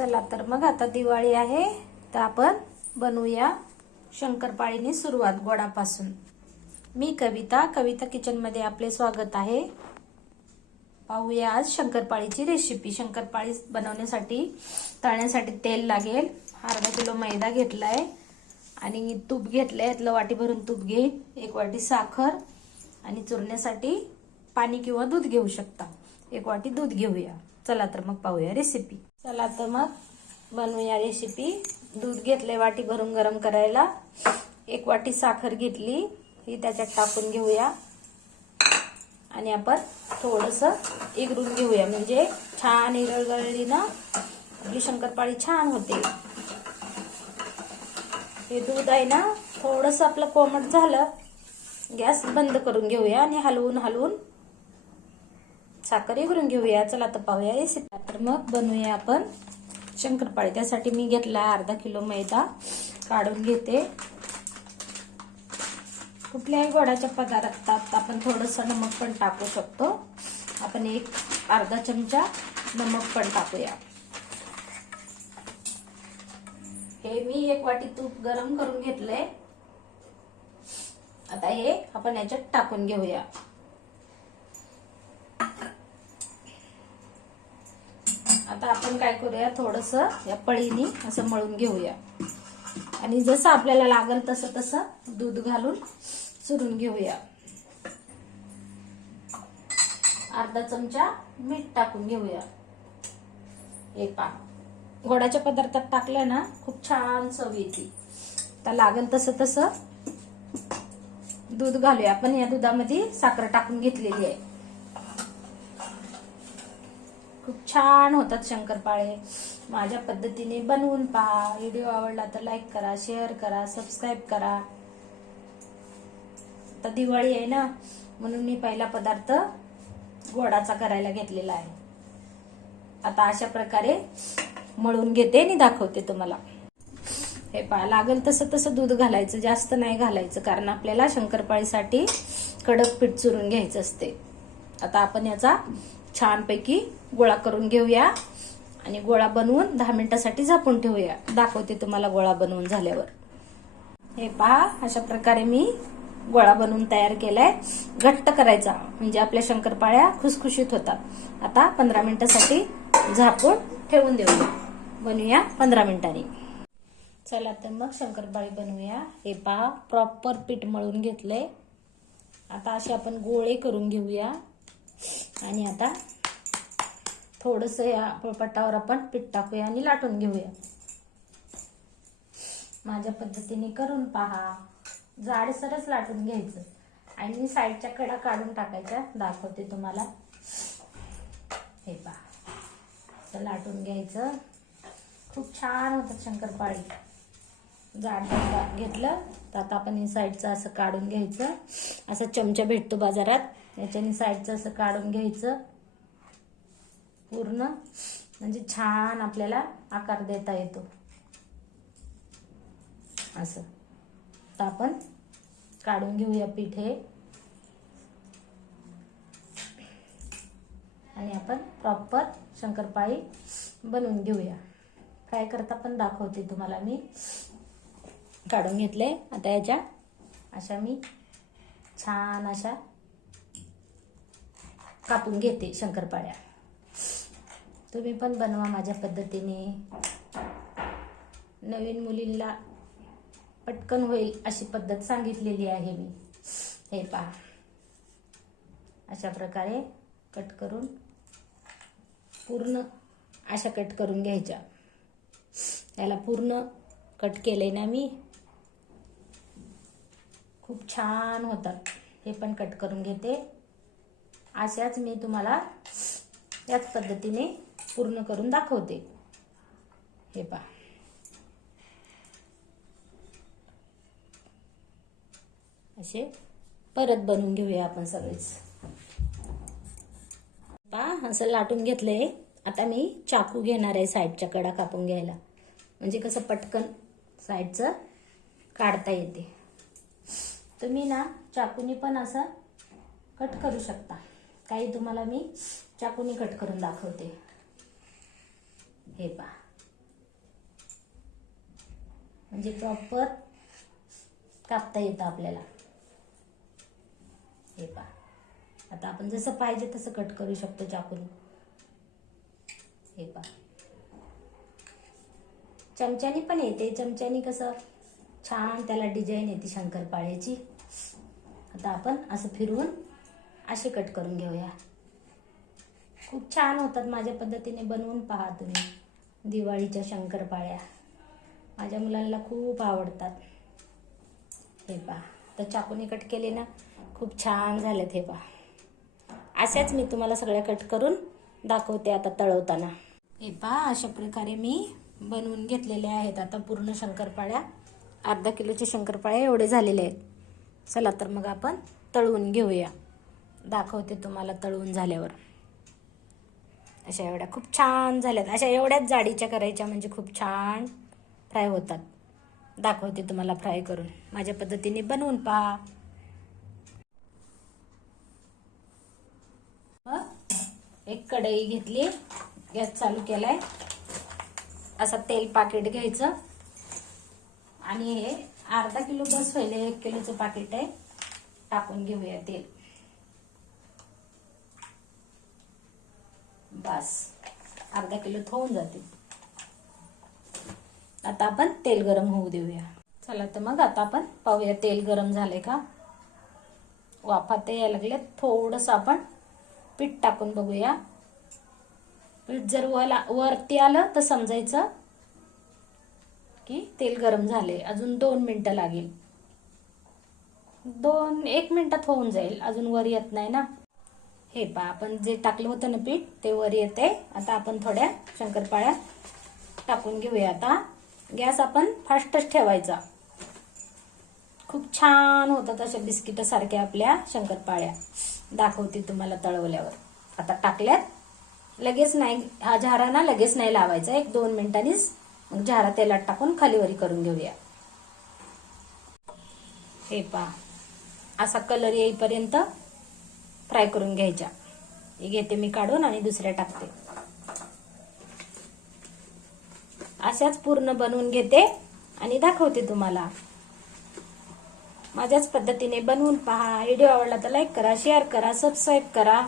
चला तर मग आता दिवाळी आहे तर आपण बनवूया शंकरपाळीने सुरुवात गोडापासून. मी कविता कविता किचनमध्ये आपले स्वागत आहे. पाहूया आज शंकरपाळीची रेसिपी शंकरपाळी बनवण्यासाठी तळण्यासाठी तेल लागेल. अर्धा किलो मैदा घेतलाय आणि तूप घेतलंय. यातलं वाटी भरून तूप घेईन एक वाटी साखर आणि चुरण्यासाठी पाणी किंवा दूध घेऊ शकता. एक वाटी दूध घेऊया. चला तर मग पाहूया रेसिपी चला तर मग बनवूया रेसिपी दूध घेतलंय वाटी भरून गरम करायला. एक वाटी साखर घेतली. ही त्याच्यात टाकून घेऊया. आणि आपण थोडस इगरून घेऊया. म्हणजे छान इरळगळली ना आपली शंकरपाळी छान होते. हे दूध आहे ना थोडस आपलं कोमट झालं. गॅस बंद करून घेऊया आणि हलवून हलवून साखरही करून घेऊया. चला तर पाहूया रेसिपी तर मग बनवूया आपण शंकरपाळी. त्यासाठी मी घेतला अर्धा किलो मैदा काढून घेते. कुठल्याही गोडाच्या पदार्थात आपण थोडंसं नमक पण टाकू शकतो. आपण एक अर्धा चमचा नमक पण टाकूया. हे मी एक वाटी तूप गरम करून घेतलंय. आता हे आपण याच्यात टाकून घेऊया. आता आपण काय करूया थोडस या पळीनी असं मळून घेऊया. आणि जसं आपल्याला लागल तसं तसं दूध घालून चुरून घेऊया. अर्धा चमचा मीठ टाकून घेऊया. हे पा गोडाच्या पदार्थात टाकलं ना खूप छान चव येते. तर लागल तसं तसं दूध घालूया. आपण या दुधामध्ये साखर टाकून घेतलेली आहे. खूप छान होतात शंकरपाळे. माझ्या पद्धतीने बनवून पहा. व्हिडिओ आवडला तर लाईक करा शेअर करा सबस्क्राईब करा. आता दिवाळी आहे ना म्हणून मी पहिला पदार्थ गोडाचा करायला घेतलेला आहे. आता अशा प्रकारे मळून घेते आणि दाखवते तुम्हाला. हे पहा लागेल तसं तसं दूध घालायचं जास्त नाही घालायचं कारण आपल्याला शंकरपाळीसाठी कडक पीठ चुरून घ्यायचं असते. आता आपण याचा छानपैकी गोळा करून घेऊया. आणि गोळा बनवून दहा मिनिटासाठी झापून ठेवूया. दाखवते तुम्हाला गोळा बनवून झाल्यावर. हे पहा अशा प्रकारे मी गोळा बनवून तयार केलाय. घट्ट करायचा म्हणजे आपल्या शंकरपाळ्या खुसखुशीत होतात. आता पंधरा मिनिटासाठी झाकून ठेवून देऊया. बनवूया पंधरा मिनिटांनी. चला तर मग शंकरपाळी बनवूया. हे पहा प्रॉपर पीठ मळून घेतलंय. आता असे आपण गोळे करून घेऊया. आणि आता थोडस या पोळपाटावर आपण पीठ टाकूया आणि लाटून घेऊया. माझ्या पद्धतीने करून पहा. जाडसरच लाटून घ्यायचं. आणि साईडच्या कडा काढून टाकायच्या. दाखवते तुम्हाला. हे पहा. लाटून घ्यायचं. खूप छान होतात शंकरपाळी. जाड घेतलं. तर आता आपण हे साईडचं असं काढून घ्यायचं. असं चमचा भेटतो बाजारात. याच्याने साईडचं असं काढून घ्यायचं. पूर्ण. म्हणजे छान आपल्याला आकार देता येतो. असं. तर आपण काढून घेऊया पीठ हे. आणि आपण प्रॉपर शंकरपाळी बनवून घेऊया. काय करता पण दाखवते तुम्हाला मी. काढून घेतले. आता याच्या अशा मी छान अशा कापून घेते शंकरपाळ्या. तुम्ही पण बनवा माझ्या पद्धतीने. नवीन मुलींना पटकन होईल अशी पद्धत सांगितलेली आहे मी. हे पहा. अशा प्रकारे कट करून पूर्ण अशा कट करून घ्यायच्या. याला पूर्ण कट केले ना मी. खूप छान होतात. हे पण कट करून घेते. अशाच मी तुम्हाला याच पद्धतीने पूर्ण करून दाखवते. हे पहा. असे परत बनवून घेऊया आपण सगळेच. पहा असं लाटून घेतलंय. आता मी चाकू घेणार आहे साईडच्या कडा कापून घ्यायला. म्हणजे कसं पटकन साईडचं काढता येते. तुम्ही ना चाकूनी पण असं कट करू शकता. काही तुम्हाला मी चाकूनी कट करून दाखवते. हे पहा. म्हणजे प्रॉपर कापता येतं आपल्याला. हे पहा. आता आपण जसं पाहिजे तसं कट करू शकतो चाकून. हे पहा. चमच्यानी पण येते. चमच्यानी कसं छान त्याला डिझाईन येते शंकरपाळ्याची. आता आपण असं फिरवून असे कट करून घेऊया. खूप छान होतात माझ्या पद्धतीने बनवून पहा तुम्ही दिवाळीच्या शंकरपाळ्या. माझ्या मुलांना खूप आवडतात. हे पहा तर चाकूने कट केले ना खूप छान झालेत हे पहा. अशाच मी तुम्हाला सगळ्या कट करून दाखवते आता तळवताना. हे पहा अशा प्रकारे मी बनवून घेतलेले आहेत आता पूर्ण शंकरपाळ्या. अर्धा किलोचे शंकरपाळे एवढे झालेले आहेत. चला तर मग आपण तळवून घेऊया. दाखवते तुम्हाला तळवून झाल्यावर. अशा एवढ्या खूप छान झाल्यात. अशा एवढ्याच जाडीच्या करायच्या म्हणजे खूप छान फ्राय होतात. दाखवते तुम्हाला फ्राय करून. माझ्या पद्धतीने बनवून पहा. एक कढई घेतली. गॅस चालू केलाय. असा तेल पाकिट घ्यायचं. आणि हे अर्धा किलो बस होईल एक किलोचं पाकिट आहे. टाकून घेऊया तेल. बस. अर्धा किलो होऊन जाते आता आपण तेल गरम होऊ देऊया. चला तर मग आता आपण पाहूया तेल गरम झाले का? वाफा ते यायला लागले थोडस आपण पीठ टाकून बघूया. पीठ जर वला वरती आलं तर समजायचं. की तेल गरम झाले अजून दोन मिनटं लागेल. दोन एक मिनिटात होऊन जाईल अजून वर येत नाही ना. हे पा आपण जे टाकलं होतं ना पीठ ते वर येते आता आपण थोड्या शंकरपाळ्या टाकून घेऊया आता. गॅस आपण फास्टच ठेवायचा. खूप छान होतात अशा बिस्किट सारख्या आपल्या शंकरपाळ्या. दाखवते तुम्हाला तळवल्यावर. आता टाकल्यात. लगेच नाही हा झारा ना लगेच नाही लावायचा. एक दोन मिनिटांनीच मग झारा तेलात टाकून खालीवरी करून घेऊया. हे पा असा कलर येईपर्यंत फ्राय करून घ्यायच्या हे घेते मी काढून आणि दुसऱ्या टाकते. अशाच पूर्ण बनवून घेते आणि दाखवते तुम्हाला. माझ्याच पद्धतीने बनवून पहा. व्हिडिओ आवडला तर लाईक करा शेअर करा सबस्क्राईब करा.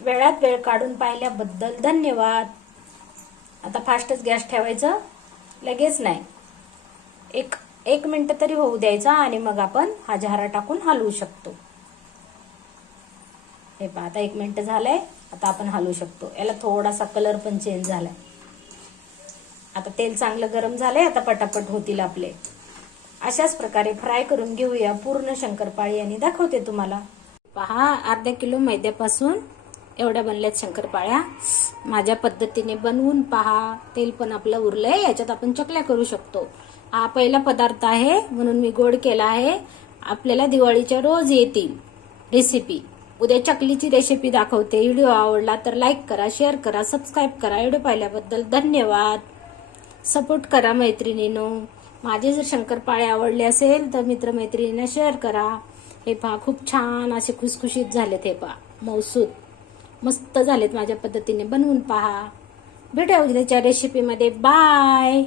वेळात वेळ काढून पाहिल्याबद्दल धन्यवाद. आता फास्टच गॅस ठेवायचं. लगेच नाही. एक एक मिनटं तरी होऊ द्यायचा आणि मग आपण हा झारा टाकून हलवू शकतो. हे पहा आता एक मिनटं झालंय. आता आपण हलवू शकतो. याला थोडासा कलर पण चेंज झालाय. आता तेल चांगलं गरम झालंय आता पटापट होतील आपले. अशाच प्रकारे फ्राय करून घेऊया. पूर्ण शंकरपाळी आणि दाखवते तुम्हाला. पहा अर्ध्या किलो मैद्यापासून एवढ्या बनल्यात शंकरपाळ्या. माझ्या पद्धतीने बनवून पहा. तेल पण आपलं उरलंय याच्यात आपण चकल्या करू शकतो. हा पहिला पदार्थ आहे म्हणून मी गोड केला आहे. आपल्याला दिवाळीच्या रोज येतील रेसिपी उद्या चकलीची रेसिपी दाखवते. व्हिडिओ आवडला तर लाईक करा शेअर करा सबस्क्राईब करा. व्हिडिओ पाहिल्याबद्दल धन्यवाद. सपोर्ट करा मैत्रिणीनो. माझे जर शंकरपाळे आवडले असेल तर मित्रमैत्रिणींना शेअर करा. हे पहा खूप छान असे खुसखुशीत झालेत हे पहा. मौसूद. मस्त झालेत माझ्या पद्धतीने. बनवून पहा. भेटूया उद्याच्या रेसिपीमध्ये बाय